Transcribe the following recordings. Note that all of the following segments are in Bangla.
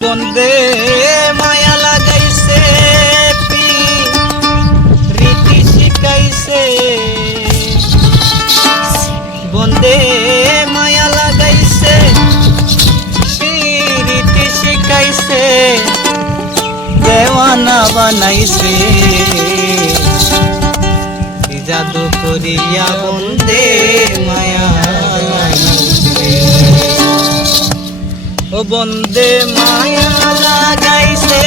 বন্দে মায়া লাগাইছে রীতি শিখাইছে বন্দে মায়া লাগাইছে রীতি শিখাইছে দেওয়ানা বানাইছে জাদু করিয়া বন্দে মায়া লাগাইছে ও বন্দে মায়া লাগাইছে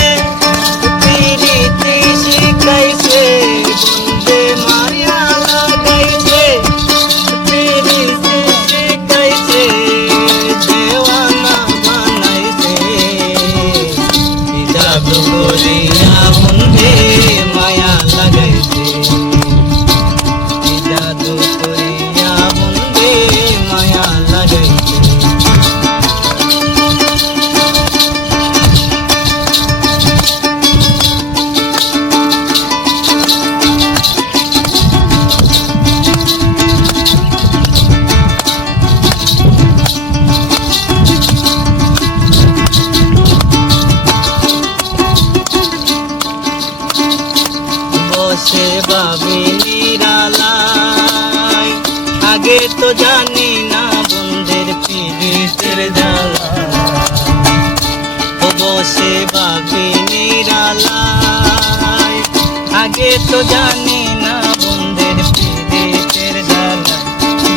প্রীতি শিখাইছে বন্দে মায়া লাগাইছে প্রীতি শিখাইছে দেওয়ানা বানাইছে জাদু করিয়া বন্দে মায়া লাগাইছে জাদু করিয়া বন্দে মায়া লাগাইছে বসে ভাবি নিরালায় আগে তো জানি না বন্ধের পীড়িতের জ্বালা বসে ভাবি নিরালায় আগে তো জানি না বন্ধের পীড়িতের জ্বালা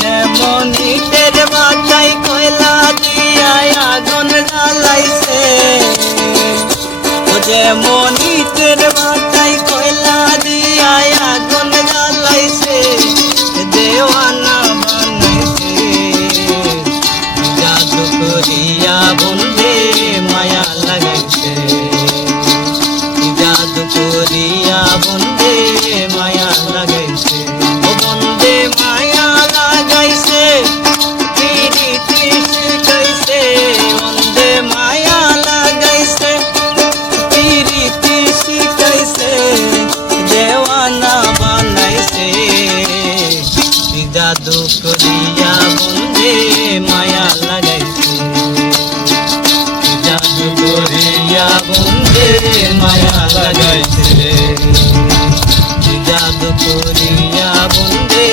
যেমন ইটের বাটাই কয়লা দিয়া আগুন জ্বালাইছে যেমন ইটের বাটাই কয়লা দিয়া আগুন জ্বালাইছে দেওয়ানা বানাইছে জাদু করিয়া বন্দে মায়া লাগাইছে জাদু করিয়া বন্দে মায়া লাগাইছে ও বন্দে মায়া লাগাইছে প্রীতি শিখাইছে বন্দে মায়া লাগাইছে প্রীতি শিখাইছে দেওয়ানা বানাইছে জাদু করিয়া বন্দে মায়া লাগাইছে জাদু করিয়া বন্দে মায়া লাগাইছে জাদু করিয়া বন্দে